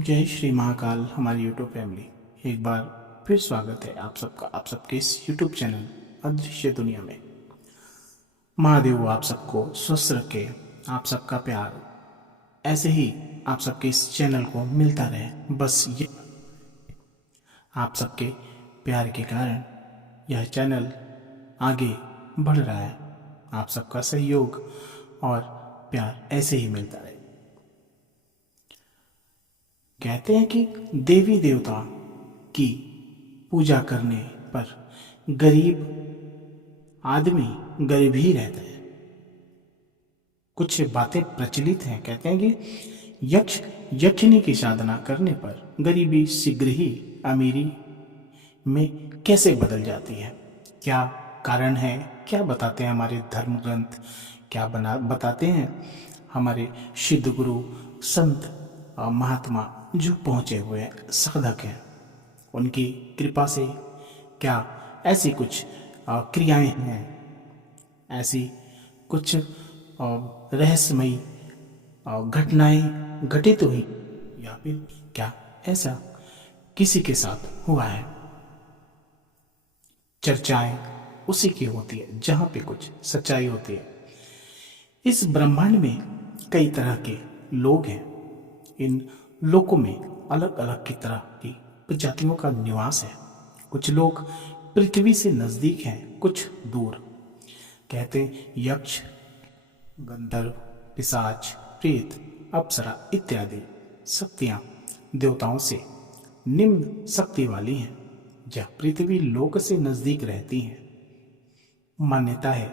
जय श्री महाकाल हमारी YouTube family. एक बार फिर स्वागत है आप सबका, आप सबके इस यूट्यूब चैनल अदृश्य दुनिया में। महादेव आप सबको स्वस्थ रखे, आप सबका प्यार ऐसे ही आप सबके इस चैनल को मिलता रहे। बस ये आप सबके प्यार के कारण यह चैनल आगे बढ़ रहा है। आप सबका सहयोग और प्यार ऐसे ही मिलता रहे। कहते हैं कि देवी देवता की पूजा करने पर गरीब आदमी गरीब ही रहता है। कुछ बातें प्रचलित हैं। कहते हैं कि यक्ष यक्षिणी की साधना करने पर गरीबी शीघ्र ही अमीरी में कैसे बदल जाती है। क्या कारण है, क्या बताते हैं हमारे धर्म ग्रंथ, क्या बताते हैं हमारे सिद्ध गुरु संत महात्मा जो पहुँचे हुए साधक हैं, उनकी कृपा से क्या ऐसी कुछ क्रियाएं हैं, ऐसी कुछ रहस्यमयी घटनाएं घटित हुई, या फिर क्या ऐसा किसी के साथ हुआ है। चर्चाएं उसी की होती है जहां पे कुछ सच्चाई होती है। इस ब्रह्मांड में कई तरह के लोग हैं। इन लोकों में अलग अलग की तरह की प्रजातियों का निवास है। कुछ लोग पृथ्वी से नजदीक हैं, कुछ दूर। कहते यक्ष, गंधर्व, पिशाच, प्रेत, अप्सरा इत्यादि शक्तियां देवताओं से निम्न शक्ति वाली हैं, जो पृथ्वी लोक से नजदीक रहती हैं। मान्यता है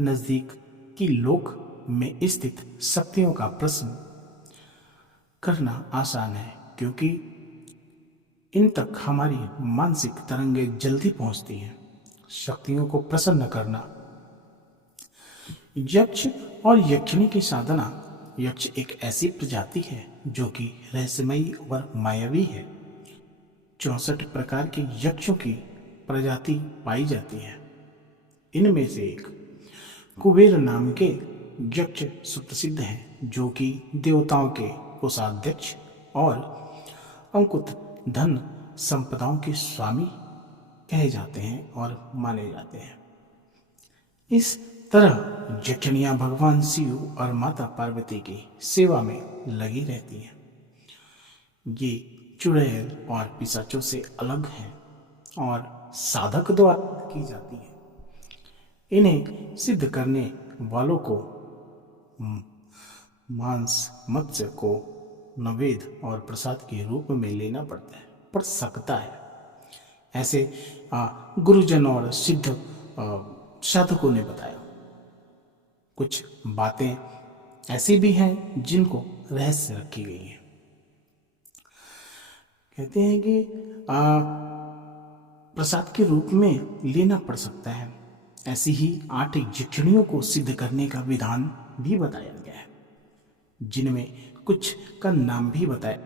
नजदीक की लोक में स्थित शक्तियों का प्रश्न करना आसान है, क्योंकि इन तक हमारी मानसिक तरंगें जल्दी पहुंचती हैं। शक्तियों को प्रसन्न करना। यक्ष और यक्षिणी की साधना। यक्ष एक ऐसी प्रजाति है जो कि रहस्यमयी और मायावी है। 64 प्रकार के यक्षों की प्रजाति पाई जाती है। इनमें से एक कुबेर नाम के यक्ष सुप्रसिद्ध हैं, जो कि देवताओं के कोषाध्यक्ष और अंकुत धन संपदाओं के स्वामी कहे जाते हैं और माने जाते हैं। इस तरह यक्षिणियां भगवान शिव और माता पार्वती की सेवा में लगी रहती हैं। ये चुड़ैल और पिशाचों से अलग हैं और साधक द्वारा की जाती है। इन्हें सिद्ध करने वालों को मांस मत्स्य को नैवेद्य और प्रसाद के रूप में लेना पड़ सकता है। ऐसे गुरुजन और सिद्ध साधकों ने बताया। कुछ बातें ऐसी भी हैं जिनको रहस्य रखी गई है। कहते हैं कि प्रसाद के रूप में लेना पड़ सकता है। ऐसी ही 8 यक्षिणियों को सिद्ध करने का विधान भी बताया गया है, जिनमें कुछ का नाम भी बताया,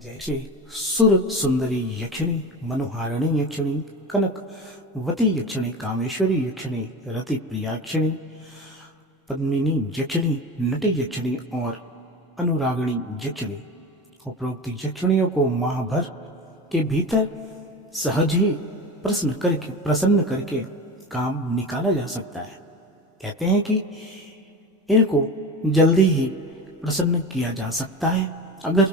जैसे सुर सुंदरी यक्षिणी, मनोहारिणी यक्षिणी, कनकवती यक्षिणी, कामेश्वरी यक्षिणी, रति प्रिया यक्षिणी, पद्मिनी यक्षिणी, नटी यक्षिणी और अनुरागिणी यक्षिणी। उपरोक्त यक्षिणियों को माह भर के भीतर सहज ही प्रसन्न करके काम निकाला जा सकता है। कहते हैं कि इनको जल्दी ही प्रसन्न किया जा सकता है अगर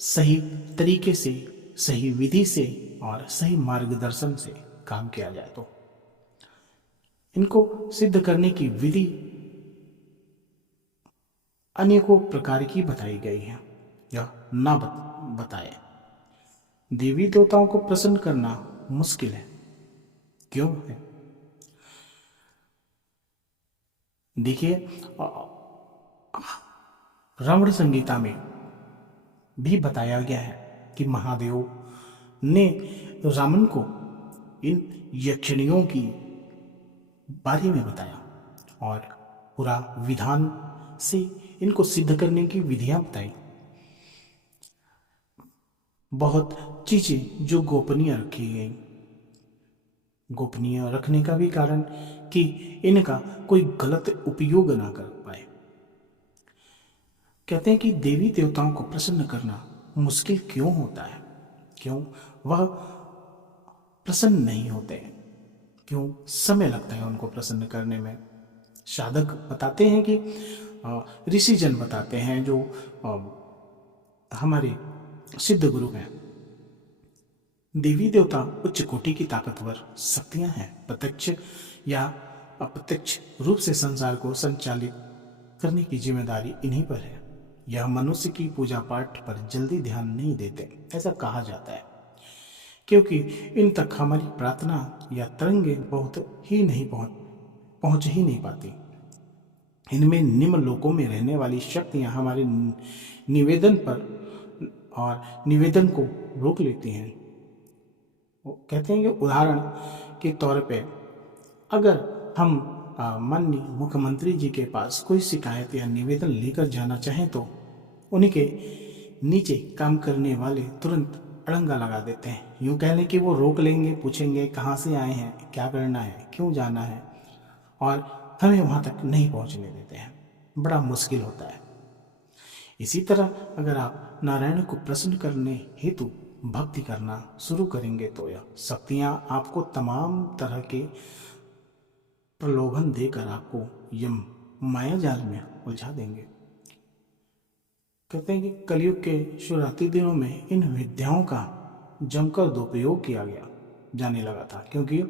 सही तरीके से, सही विधि से और सही मार्गदर्शन से काम किया जाए तो। इनको सिद्ध करने की विधि अनेकों प्रकार की बताई गई है या ना बताए। देवी देवताओं को प्रसन्न करना मुश्किल है। क्यों है? देखिए, रावण संगीता में भी बताया गया है कि महादेव ने रावण को इन यक्षिणियों की बारे में बताया और पूरा विधान से इनको सिद्ध करने की विधियां बताई। बहुत चीजें जो गोपनीय रखी गई। गोपनीय रखने का भी कारण कि इनका कोई गलत उपयोग ना कर पाए। कहते हैं कि देवी देवताओं को प्रसन्न करना मुश्किल क्यों होता है, क्यों वह प्रसन्न नहीं होते, क्यों समय लगता है उनको प्रसन्न करने में। साधक बताते हैं कि ऋषिजन बताते हैं, जो हमारे सिद्ध गुरु हैं, देवी देवता उच्च कोटि की ताकतवर शक्तियां हैं, प्रत्यक्ष या अप्रत्यक्ष रूप से संसार को संचालित करने की जिम्मेदारी इन्हीं पर है। यह मनुष्य की पूजा पाठ पर जल्दी ध्यान नहीं देते, ऐसा कहा जाता है, क्योंकि इन तक हमारी प्रार्थना या तरंगे पहुंच ही नहीं पाती। इनमें निम्न लोकों में रहने वाली शक्तियां हमारे निवेदन पर और निवेदन को रोक लेती हैं। वो कहते हैं कि उदाहरण के तौर पे अगर हम माननीय मुख्यमंत्री जी के पास कोई शिकायत या निवेदन लेकर जाना चाहें तो उन्हीं के नीचे काम करने वाले तुरंत अड़ंगा लगा देते हैं। यूँ कह लें कि वो रोक लेंगे, पूछेंगे कहाँ से आए हैं, क्या करना है, क्यों जाना है, और हमें वहाँ तक नहीं पहुँचने देते हैं। बड़ा मुश्किल होता है। इसी तरह अगर आप नारायण को प्रसन्न करने हेतु भक्ति करना शुरू करेंगे तो यह शक्तियाँ आपको तमाम तरह के प्रलोभन देकर आपको यम माया जाल में उलझा देंगे। कहते हैं कि कलयुग के शुरुआती दिनों में इन विद्याओं का जमकर दुरुपयोग किया जाने लगा था, क्योंकि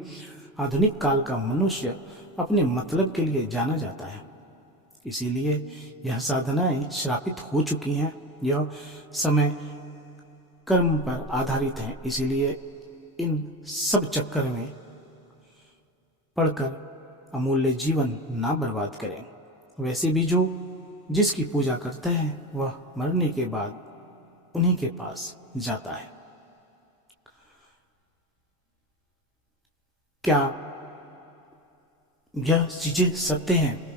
आधुनिक काल का मनुष्य अपने मतलब के लिए जाना जाता है। इसीलिए यह साधनाएं श्रापित हो चुकी हैं। यह समय कर्म पर आधारित है, इसीलिए इन सब चक्कर में पढ़कर अमूल्य जीवन ना बर्बाद करें। वैसे भी जो जिसकी पूजा करता है वह मरने के बाद उन्हीं के पास जाता है। क्या यह चीजें सत्य हैं?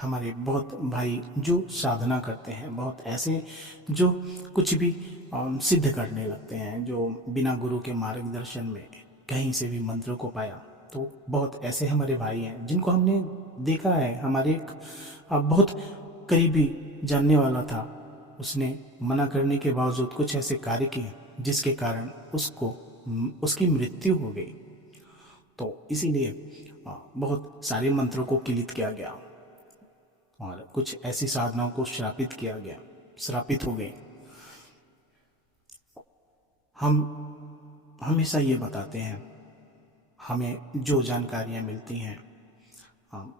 हमारे बहुत भाई जो साधना करते हैं, बहुत ऐसे जो कुछ भी सिद्ध करने लगते हैं, जो बिना गुरु के मार्गदर्शन में कहीं से भी मंत्रों को पाया, तो बहुत ऐसे हमारे भाई हैं जिनको हमने देखा है। हमारे एक बहुत करीबी जानने वाला था, उसने मना करने के बावजूद कुछ ऐसे कार्य किए जिसके कारण उसकी मृत्यु हो गई। तो इसीलिए बहुत सारे मंत्रों को किलित किया गया और कुछ ऐसी साधनाओं को श्रापित किया गया, श्रापित हो गई। हम हमेशा ये बताते हैं, हमें जो जानकारियाँ मिलती हैं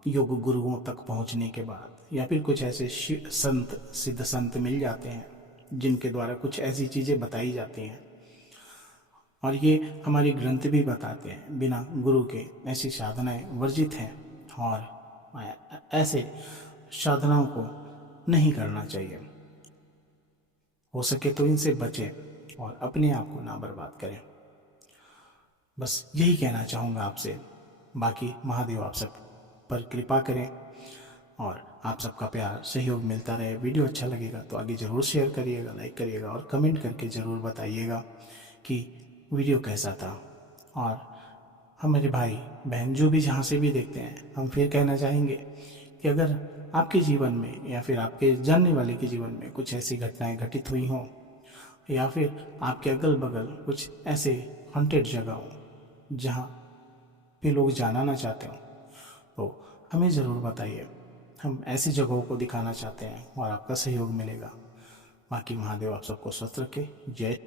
योग गुरुओं तक पहुंचने के बाद, या फिर कुछ ऐसे संत सिद्ध संत मिल जाते हैं जिनके द्वारा कुछ ऐसी चीज़ें बताई जाती हैं, और ये हमारे ग्रंथ भी बताते हैं, बिना गुरु के ऐसी साधनाएं वर्जित हैं और ऐसे साधनाओं को नहीं करना चाहिए। हो सके तो इनसे बचें और अपने आप को ना बर्बाद करें। बस यही कहना चाहूँगा आपसे। बाकी महादेव आप सब पर कृपा करें और आप सबका प्यार सहयोग मिलता रहे। वीडियो अच्छा लगेगा तो आगे ज़रूर शेयर करिएगा, लाइक करिएगा और कमेंट करके ज़रूर बताइएगा कि वीडियो कैसा था। और हमारे भाई बहन जो भी जहाँ से भी देखते हैं, हम फिर कहना चाहेंगे कि अगर आपके जीवन में या फिर आपके जानने वाले के जीवन में कुछ ऐसी घटनाएं घटित हुई हों, या फिर आपके अगल बगल कुछ ऐसे हॉन्टेड जगह हो जहाँ पे लोग जाना ना चाहते हो, तो हमें ज़रूर बताइए। हम ऐसी जगहों को दिखाना चाहते हैं और आपका सहयोग मिलेगा। बाकी महादेव आप सबको स्वस्थ रखे। जय